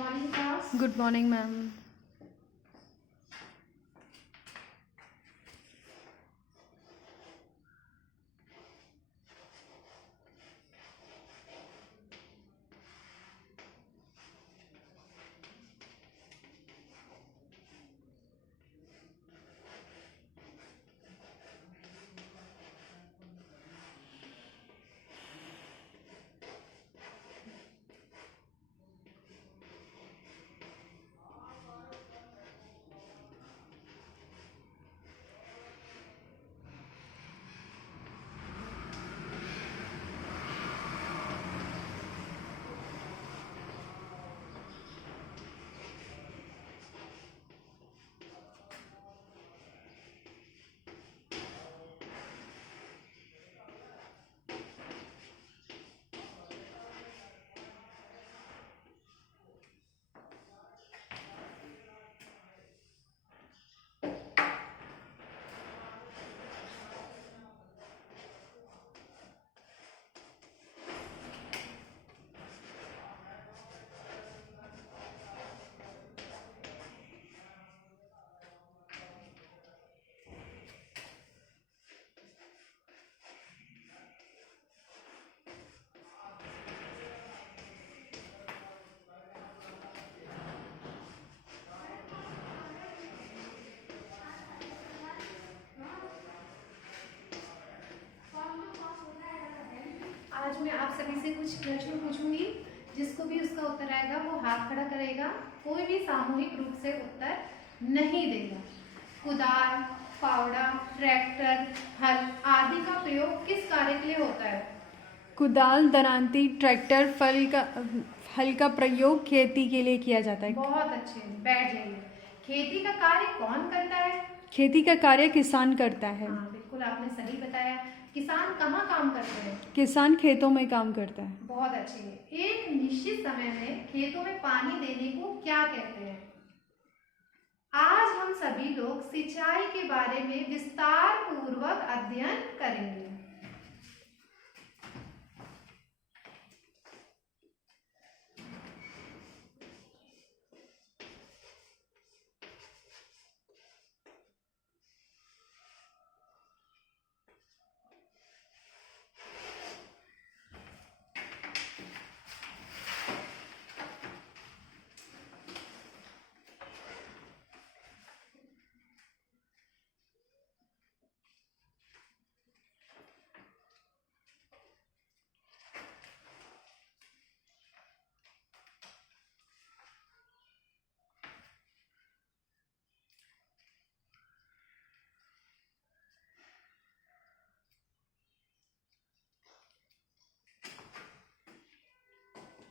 Morning class. Good morning ma'am. आज मैं आप सभी से कुछ प्रश्न पूछूंगी, जिसको भी उसका उत्तर आएगा वो हाथ खड़ा करेगा। कोई भी सामूहिक रूप से उत्तर नहीं देगा। कुदाल, फावड़ा, ट्रैक्टर, हल आदि का प्रयोग किस कार्य के लिए होता है? कुदाल, दरांती, ट्रैक्टर, हल का प्रयोग खेती के लिए किया जाता है। बहुत अच्छे, बैठ जाइए। खेती का कार्य कौन करता है? खेती का कार्य किसान करता है। हाँ, बिल्कुल आपने सही बताया। किसान कहाँ काम करते हैं? किसान खेतों में काम करता है। बहुत अच्छे। एक निश्चित समय में खेतों में पानी देने को क्या कहते हैं? आज हम सभी लोग सिंचाई के बारे में विस्तार पूर्वक अध्ययन करेंगे।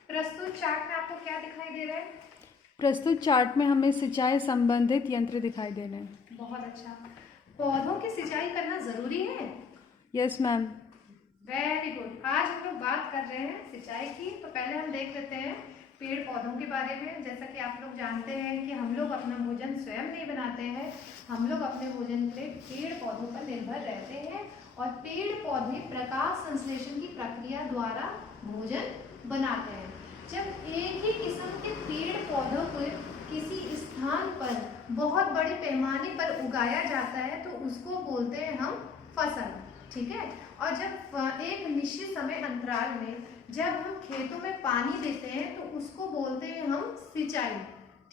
प्रस्तुत चार्ट में आपको क्या दिखाई दे रहा है? प्रस्तुत चार्ट में हमें सिंचाई संबंधित यंत्र दिखाई दे रहे हैं। बहुत अच्छा। पौधों की सिंचाई करना जरूरी है? Yes ma'am. Very good. आज हम लोग बात कर रहे हैं सिंचाई की। तो पहले हम देख लेते हैं पेड़ पौधों के बारे में। जैसा कि आप लोग जानते हैं कि हम लोग अपना भोजन स्वयं नहीं बनाते हैं, हम लोग अपने भोजन के लिए पेड़ पौधों पर निर्भर रहते हैं और पेड़ पौधे प्रकाश संश्लेषण की प्रक्रिया द्वारा भोजन बनाते हैं। जब एक ही किस्म के पेड़ पौधों को किसी स्थान पर बहुत बड़े पैमाने पर उगाया जाता है तो उसको बोलते हैं हम फसल, ठीक है। और जब एक निश्चित समय अंतराल में जब हम खेतों में पानी देते हैं तो उसको बोलते हैं हम सिंचाई,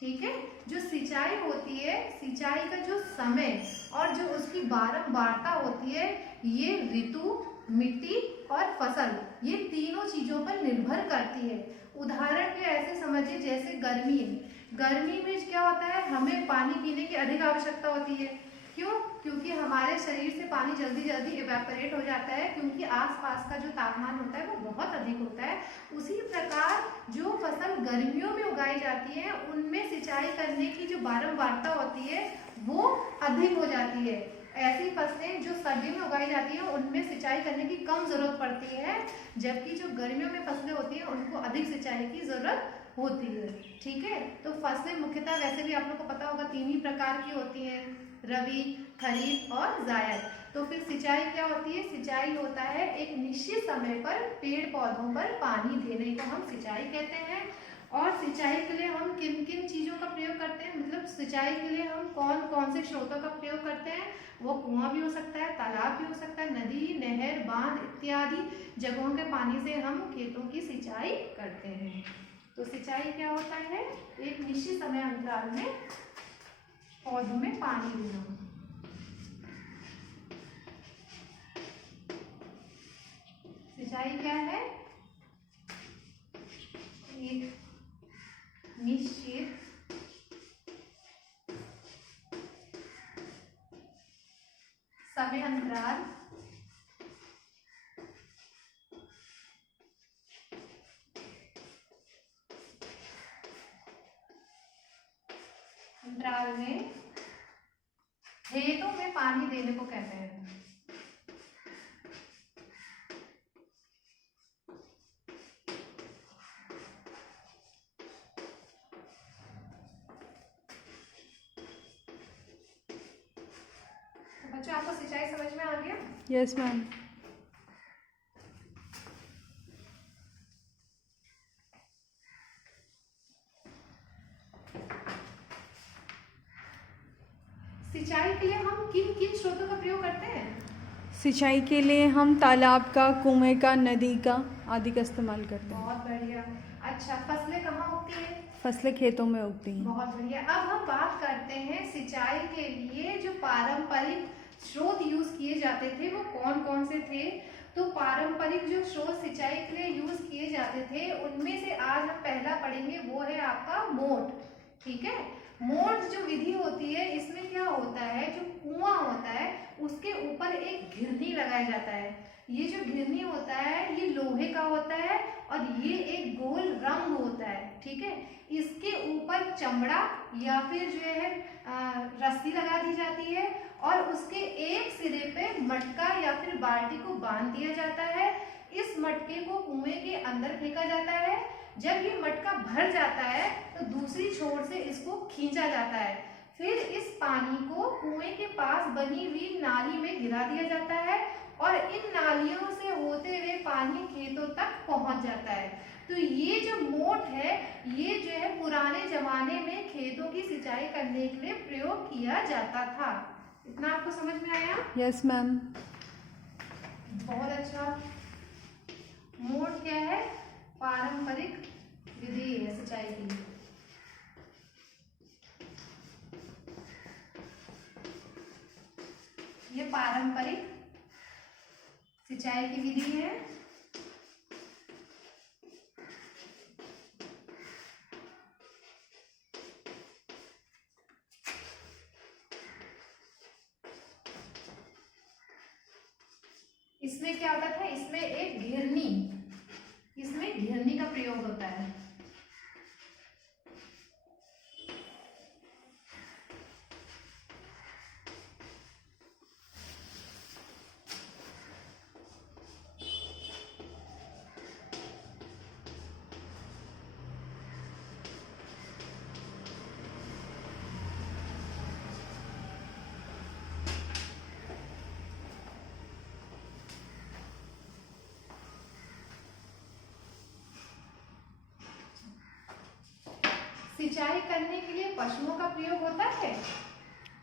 ठीक है। जो सिंचाई होती है, सिंचाई का जो समय और जो उसकी बारंबारता होती है, ये ऋतु, मिट्टी और फसल, ये तीनों चीजों पर निर्भर करती है। उदाहरण के ऐसे समझिए जैसे गर्मी में क्या होता है, हमें पानी पीने की अधिक आवश्यकता होती है। क्यों? क्योंकि हमारे शरीर से पानी जल्दी जल्दी इवेपोरेट हो जाता है, क्योंकि आसपास का जो तापमान होता है वो बहुत अधिक होता है। उसी प्रकार जो फसल गर्मियों में उगाई जाती है उनमें सिंचाई करने की जो बारंबारता होती है वो अधिक हो जाती है। ऐसी फसलें जो सर्दियों में उगाई जाती है उनमें सिंचाई करने की कम जरूरत पड़ती है, जबकि जो गर्मियों में फसलें होती हैं उनको अधिक सिंचाई की जरूरत होती है, ठीक है। तो फसलें मुख्यतः वैसे भी आप लोग को पता होगा 3 ही प्रकार की होती हैं, रबी, खरीफ और जायद। तो फिर सिंचाई क्या होती है? सिंचाई होता है एक निश्चित समय पर पेड़ पौधों पर पानी देने को हम सिंचाई कहते हैं। और सिंचाई के लिए हम किन किन चीज़ों का प्रयोग करते हैं, मतलब सिंचाई के लिए हम कौन कौन से स्रोतों का प्रयोग करते हैं। वो कुआं भी हो सकता है, तालाब भी हो सकता है, नदी, नहर, बांध इत्यादि जगहों के पानी से हम खेतों की सिंचाई करते हैं। तो सिंचाई क्या होता है, एक निश्चित समय अंतराल में पौधों में पानी देना। सिंचाई क्या है, एक निश्चित समय अंतराल में खेतों में पानी देने को कहते हैं। तो बच्चों आपको सिंचाई समझ में आ गया? Yes ma'am. सिंचाई के लिए हम किन किन स्रोतों का प्रयोग करते हैं? सिंचाई के लिए हम तालाब का, कुएं का, नदी का आदि का इस्तेमाल करते हैं। बहुत बढ़िया। अच्छा, फसलें कहाँ उगती है? फसलें खेतों में उगती हैं। बहुत बढ़िया। अब हम बात करते हैं सिंचाई के लिए जो पारंपरिक स्रोत यूज किए जाते थे वो कौन कौन से थे। तो पारंपरिक जो स्रोत सिंचाई के लिए यूज किए जाते थे उनमें से आज हम पहला पढ़ेंगे, वो है आपका मोट। ठीक है, मोट जो विधि होती है इसमें क्या होता है, जो कुआं होता है उसके ऊपर एक घिरनी लगाया जाता है। ये जो घिरनी होता है ये लोहे का होता है और ये एक गोल रंग होता है। ठीक है, इसके ऊपर चमड़ा या फिर जो है रस्सी लगा दी जाती है और उसके एक सिरे पे मटका या फिर बाल्टी को बांध दिया जाता है। इस मटके को कुएं के अंदर फेंका जाता है। जब ये मटका भर जाता है तो दूसरी छोर से इसको खींचा जाता है। फिर इस पानी को कुएं के पास बनी हुई नाली में गिरा दिया जाता है और इन नालियों से होते हुए पानी खेतों तक पहुंच जाता है। तो ये जो मोट है ये जो है पुराने जमाने में खेतों की सिंचाई करने के लिए प्रयोग किया जाता था। इतना आपको समझ में आया? Yes ma'am. बहुत अच्छा। मोट क्या है, पारंपरिक विधि है सिंचाई की। ये पारंपरिक सिंचाई की विधि है। इसमें क्या होता था, इसमें एक घिरनी, इसमें घिरनी का प्रयोग होता है। सिंचाई करने के लिए पशुओं का प्रयोग होता है।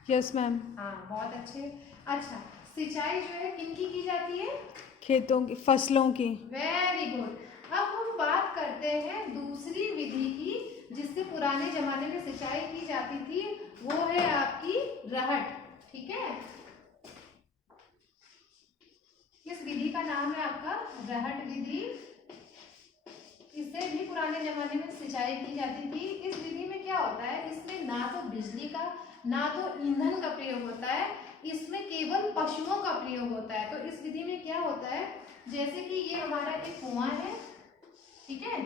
Yes ma'am. हाँ, बहुत अच्छे। अच्छा, सिंचाई जो है किनकी की जाती है? खेतों की, फसलों की। Very good. अब हम बात करते हैं दूसरी विधि की जिससे पुराने जमाने में सिंचाई की जाती थी, वो है आपकी रहट। ठीक है, इस विधि का नाम है आपका रहट विधि। इससे भी पुराने जमाने में सिंचाई की जाती थी। इस विधि में क्या होता है, इसमें ना तो बिजली का ना तो ईंधन का प्रयोग होता है, इसमें केवल पशुओं का प्रयोग होता है। तो इस विधि में क्या होता है, जैसे कि ये हमारा एक कुआं है। ठीक है,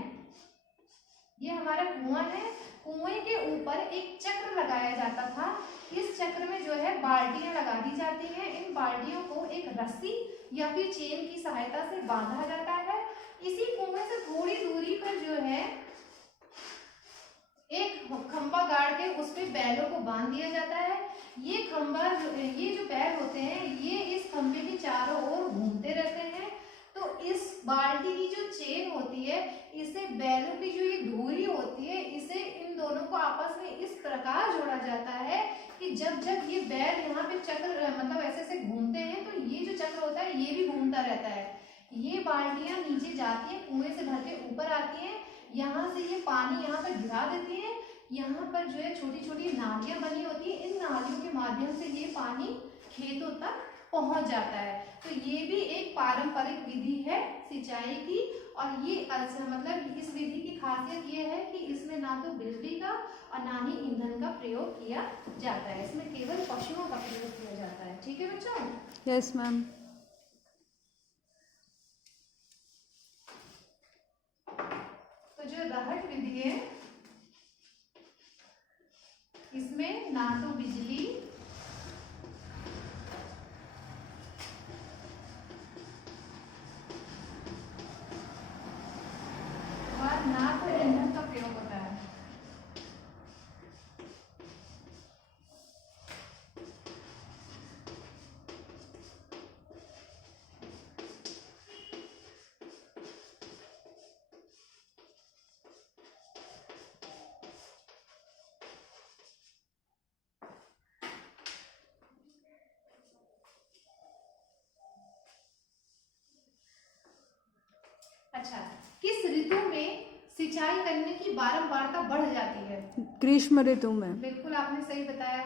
ये हमारा कुआं है। कुएं के ऊपर एक चक्र लगाया जाता था। इस चक्र में जो है बाल्टियां लगा दी जाती हैं। इन बाल्टियों को एक रस्सी या फिर चेन की सहायता से बांधा जाता है। इसी कुएं से थोड़ी दूरी पर जो है एक खंभा गाड़ के उस पे बैलों को बांध दिया जाता है। ये खंभा, ये जो बैल होते हैं ये इस खंभे के चारों ओर घूमते रहते हैं। तो इस बाल्टी की जो चेन होती है, इसे बैलों की जो ये धुरी होती है, इसे इन दोनों को आपस में इस प्रकार जोड़ा जाता है कि जब जब ये बैल यहाँ पे चक्र मतलब ऐसे ऐसे घूमते हैं तो ये जो चक्र होता है ये भी घूमता रहता है। ये बाल्टियां नीचे जाती है, कुएं से भर के ऊपर आती है, यहाँ से ये पानी यहाँ पर गिरा देती है। यहाँ पर जो है छोटी छोटी नालियां बनी होती है, इन नालियों के माध्यम से ये पानी खेतों तक पहुंच जाता है। तो ये भी एक पारंपरिक विधि है सिंचाई की, और ये मतलब इस विधि की खासियत ये है कि इसमें ना तो बिजली का और ना ही ईंधन का प्रयोग किया जाता है, इसमें केवल पशुओं का प्रयोग किया जाता है। ठीक है बच्चों? Yes ma'am. तो जो रहट विधि है इसमें ना तो बिजली और ना तो ईंधन का प्रयोग होता है। अच्छा, किस ऋतु में सिंचाई करने की बारंबारता बढ़ जाती है? ग्रीष्म ऋतु में। बिल्कुल आपने सही बताया।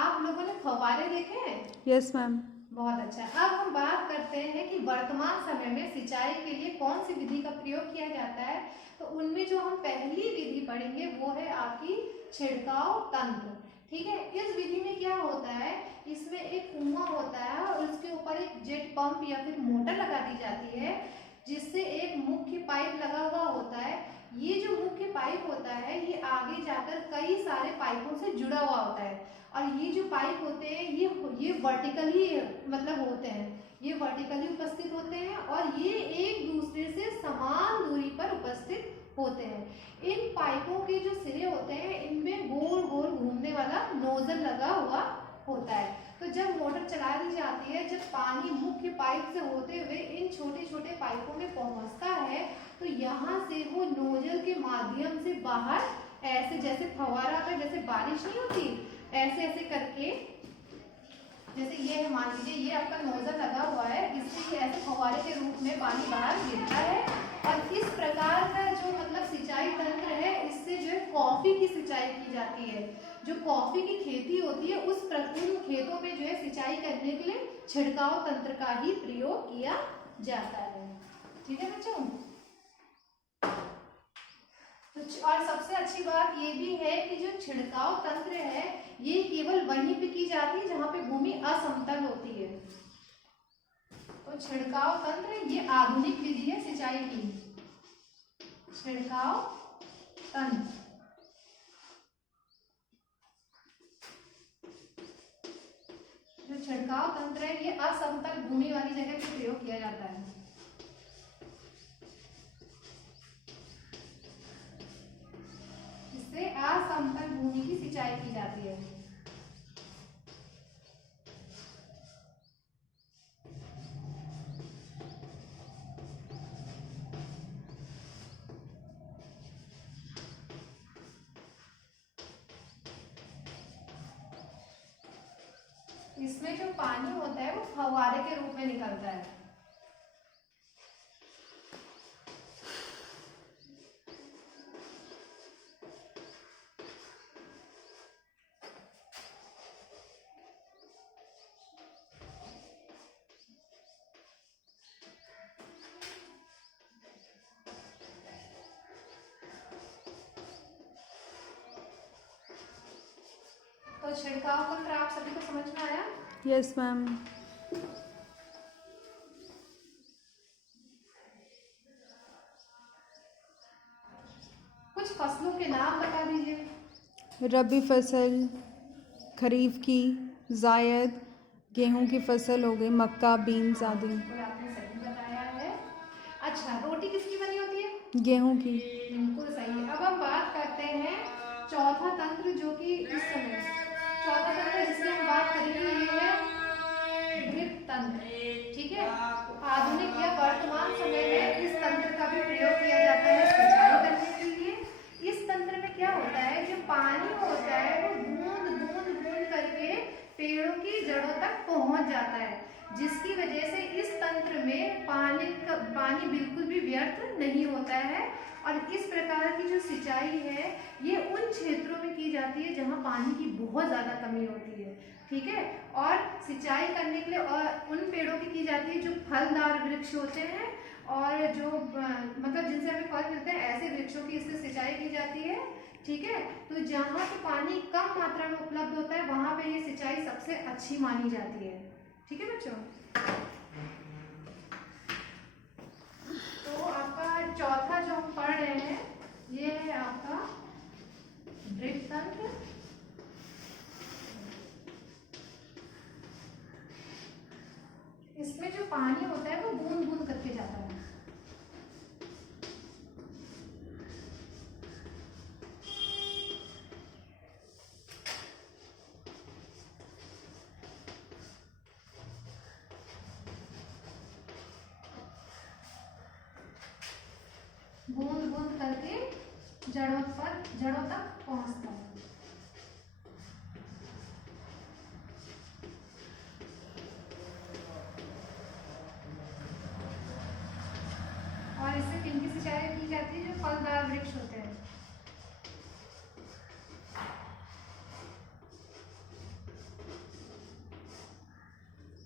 आप लोगों ने फव्वारे देखे हैं? Yes ma'am. बहुत अच्छा। अब हम बात करते हैं कि वर्तमान समय में सिंचाई के लिए कौन सी विधि का प्रयोग किया जाता है। तो उनमें जो हम पहली विधि पढ़ेंगे वो है आपकी छिड़काव तंत्र। ठीक है, इस विधि में क्या होता है, इसमें एक कुआं होता है और उसके ऊपर एक जेट पंप या फिर मोटर लगा दी जाती है, जिससे एक मुख्य पाइप लगा हुआ होता है। ये जो मुख्य पाइप होता है ये आगे जाकर कई सारे पाइपों से जुड़ा हुआ होता है, और ये जो पाइप होते हैं ये वर्टिकली मतलब होते हैं, ये वर्टिकली उपस्थित होते हैं और ये एक दूसरे से समान दूरी पर उपस्थित होते हैं। इन पाइपों के जो सिरे होते हैं इनमें गोल गोल घूमने वाला नोजल लगा हुआ होता है। तो जब मोटर चला दी जाती है, जब पानी मुख्य पाइप से होते हुए इन छोटे छोटे पाइपों में पहुंचता है, तो यहाँ से वो नोजल के माध्यम से बाहर ऐसे जैसे फव्वारा का जैसे बारिश नहीं होती, ऐसे ऐसे करके, जैसे ये है, मान लीजिए ये आपका नोजल लगा हुआ है, इससे ये ऐसे फव्वारे के रूप में पानी बाहर गिरता है। और इस प्रकार का जो मतलब सिंचाई तंत्र है, इससे जो है कॉफी की सिंचाई की जाती है। जो कॉफी की खेती होती है उन खेतों में जो है सिंचाई करने के लिए छिड़काव तंत्र का ही प्रयोग किया जाता है। ठीक है बच्चों? और सबसे अच्छी बात ये भी है कि जो छिड़काव तंत्र है ये केवल वहीं पे की जाती है जहां पे भूमि असमतल होती है। तो छिड़काव तंत्र ये आधुनिक विधि है सिंचाई की। छिड़काव तंत्र जो छिड़काव तंत्र है ये असमतल भूमि वाली जगह पे प्रयोग किया जाता है। इससे असमतल भूमि की सिंचाई की जाती है। इसमें जो पानी होता है वो फव्वारे के रूप में निकलता है। तो छिड़काव तंत्र आप सभी को समझ में आया? Yes ma'am. कुछ फसलों के नाम बता दीजिए। रबी फसल, खरीफ की, जायद, गेहूं की फसल हो गई, मक्का, बीन्स आदि। तो आपने सही बताया है। अच्छा, रोटी किसकी बनी होती है? गेहूं की। बिल्कुल सही है। अब हम बात करते हैं चौथा तंत्र, जो कि इस समय चौथा तंत्र जिसकी हम बात करेंगे ये है ड्रिप तंत्र। ठीक है, आधुनिक या वर्तमान समय में इस तंत्र का भी प्रयोग पानी बिल्कुल भी व्यर्थ नहीं होता है। और इस प्रकार की जो सिंचाई है ये उन क्षेत्रों में की जाती है जहाँ पानी की बहुत ज़्यादा कमी होती है, ठीक है। और सिंचाई करने के लिए और उन पेड़ों की जाती है जो फलदार वृक्ष होते हैं और जो मतलब जिनसे हमें फल मिलते हैं, ऐसे वृक्षों की इससे सिंचाई की जाती है, ठीक है। तो जहाँ पे पानी कम मात्रा में उपलब्ध होता है वहाँ पे ये सिंचाई सबसे अच्छी मानी जाती है, ठीक है बच्चों। तो आपका चौथा जो हम पढ़ रहे हैं ये है आपका ड्रिप तंत्र। इसमें जो पानी होता है वो बूंद बूंद करके जाता है। बूंद बूंद करके जड़ों तक पहुंचता है। और इससे किनकी सिंचाई की जाती है? जो फलदार वृक्ष होते हैं।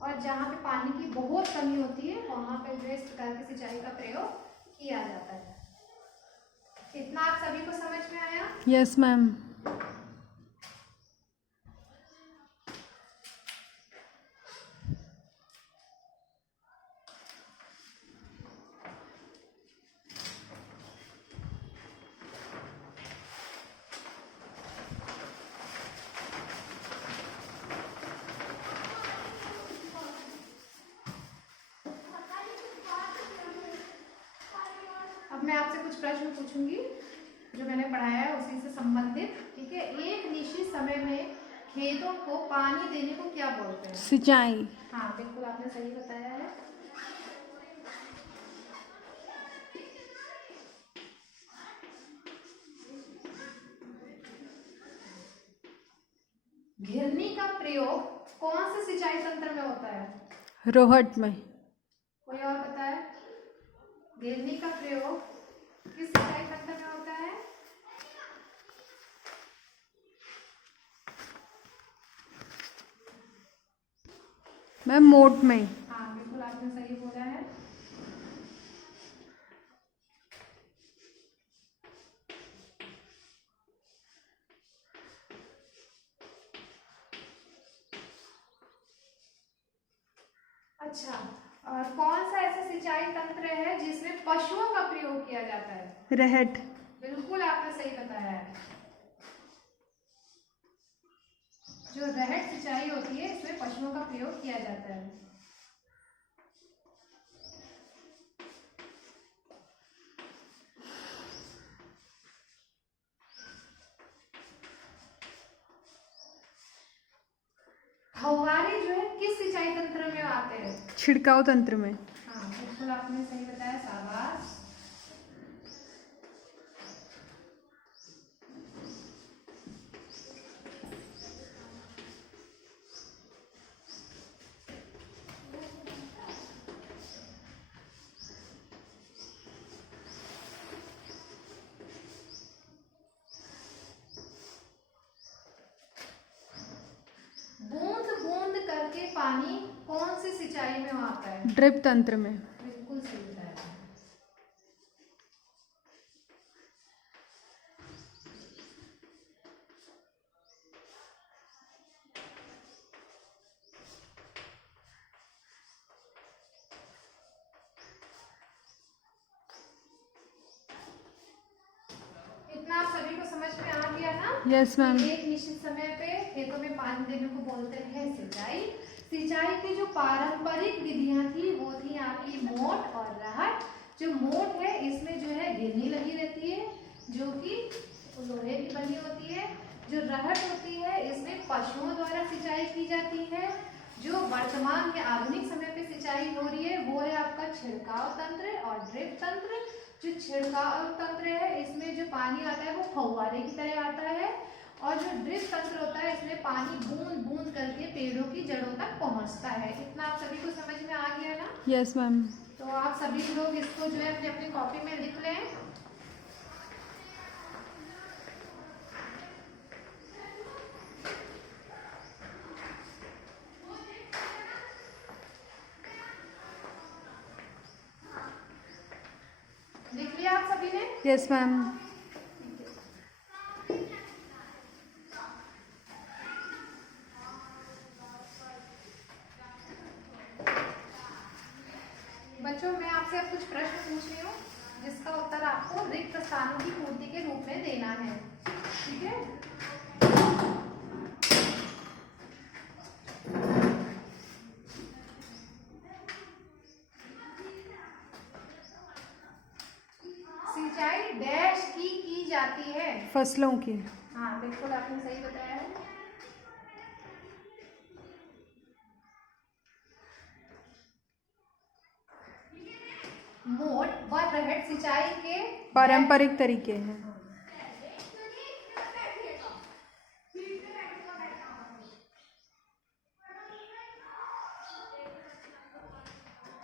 और जहाँ पे पानी की बहुत कमी होती है वहां पे जो इस प्रकार की सिंचाई का प्रयोग किया जाता है। इतना आप सभी को समझ में आया? Yes ma'am. अब मैं आपसे कुछ प्रश्न पूछूंगी जो मैंने पढ़ाया है उसी से संबंधित, ठीक है। एक निश्चित समय में खेतों को पानी देने को क्या बोलते हैं? सिंचाई। हाँ बिल्कुल आपने सही बताया है। घिरनी का प्रयोग कौन से सिंचाई तंत्र में होता है? रोहट में। कोई और बताए? घिरनी का प्रयोग किस सिंचाई तंत्र में होता है? मैम मोट में। हाँ बिल्कुल आपने सही बोला है। अच्छा, और कौन सा ऐसा सिंचाई तंत्र है जिसमें पशुओं का प्रयोग किया जाता है? रहट। बिल्कुल आपने सही बताया है। जो रहट सिंचाई होती है इसमें पशुओं का प्रयोग किया जाता है। फव्वारे जो है किस सिंचाई तंत्र में आते हैं? छिड़काव तंत्र में। हाँ बिल्कुल आपने सही बताया, शाबाश। बूंद बूंद करके पानी कौन सी सिंचाई में आता है? ड्रिप तंत्र में। बिल्कुल सही बताया। इतना आप सभी को समझ में आ गया ना? Yes ma'am. एक निश्चित समय पे खेतों में पानी देने को बोलते हैं सिंचाई। सिंचाई की जो पारंपरिक विधियां थी वो थी आपकी मोट और रहट। जो मोट है इसमें जो है गिरनी लगी रहती है जो कि लोहे की बनी होती है। जो रहट होती है इसमें पशुओं द्वारा सिंचाई की जाती है। जो वर्तमान में आधुनिक समय पे सिंचाई हो रही है वो है आपका छिड़काव तंत्र और ड्रिप तंत्र। जो छिड़काव तंत्र है इसमें जो पानी आता है वो फव्वारे की तरह आता है और जो ड्रिप तंत्र होता है इसमें पानी बूंद बूंद करके पेड़ों की जड़ों तक पहुंचता है। इतना आप सभी को समझ में आ गया ना? Yes ma'am. तो आप सभी लोग इसको जो है अपनी अपनी कॉपी में लिख लें। लिख लिया आप सभी ने? Yes ma'am. बच्चों मैं आपसे अब कुछ प्रश्न पूछ रही हूँ जिसका उत्तर आपको रिक्त स्थानों की पूर्ति के रूप में देना है, ठीक है? सिंचाई डैश की जाती है? फसलों की। हाँ बिल्कुल आपने सही बताया है। मोट व रहट सिंचाई के पारंपरिक तरीके हैं।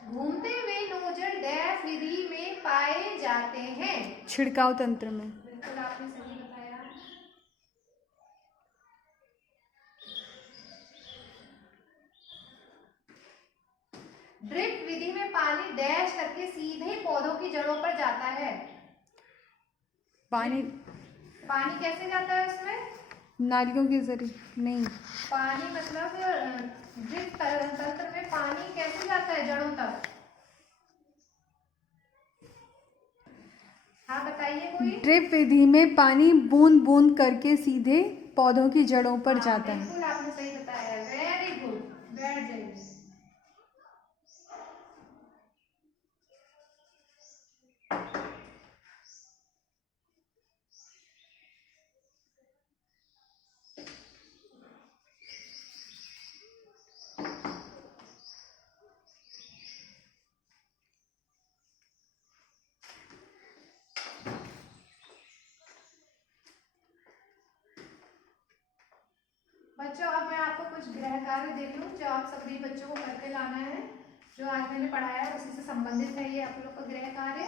घूमते हुए नोजल डैश विधि में पाए जाते हैं? छिड़काव तंत्र में। बिल्कुल आपने सही बताया। ड्रिप विधि में पानी डैश करके सीधे पौधों की जड़ों पर जाता है? पानी कैसे जाता है उसमें? नालियों के जरिए नहीं। पानी मतलब ड्रिप तंत्र में पानी कैसे जाता है जड़ों तक? हाँ बताइए कोई। ड्रिप विधि में पानी बूंद बूंद करके सीधे पौधों की जड़ों पर जाता है। बिल्कुल आपने सही बताया, वेरी गुड, बैठ जाइए। बच्चों अब मैं आपको कुछ गृह कार्य दे रही हूँ जो आप सभी बच्चों को करके लाना है। जो आज मैंने पढ़ाया है उसी से संबंधित है ये आप लोग का गृह कार्य।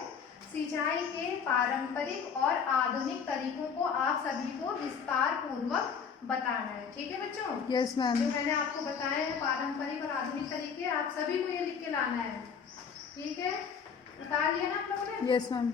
सिंचाई के पारंपरिक और आधुनिक तरीकों को आप सभी को विस्तार पूर्वक बताना है, ठीक है बच्चों? Yes ma'am. जो मैंने आपको बताया है पारंपरिक और आधुनिक तरीके, आप सभी को ये लिख के लाना है, ठीक है? बता दिया ना आप लोगों ने? Yes ma'am.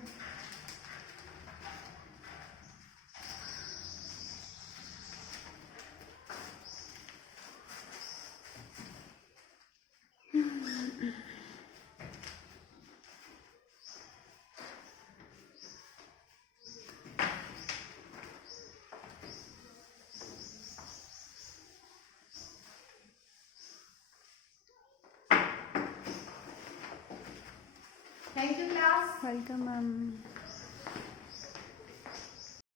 Thank you class. Welcome ma'am.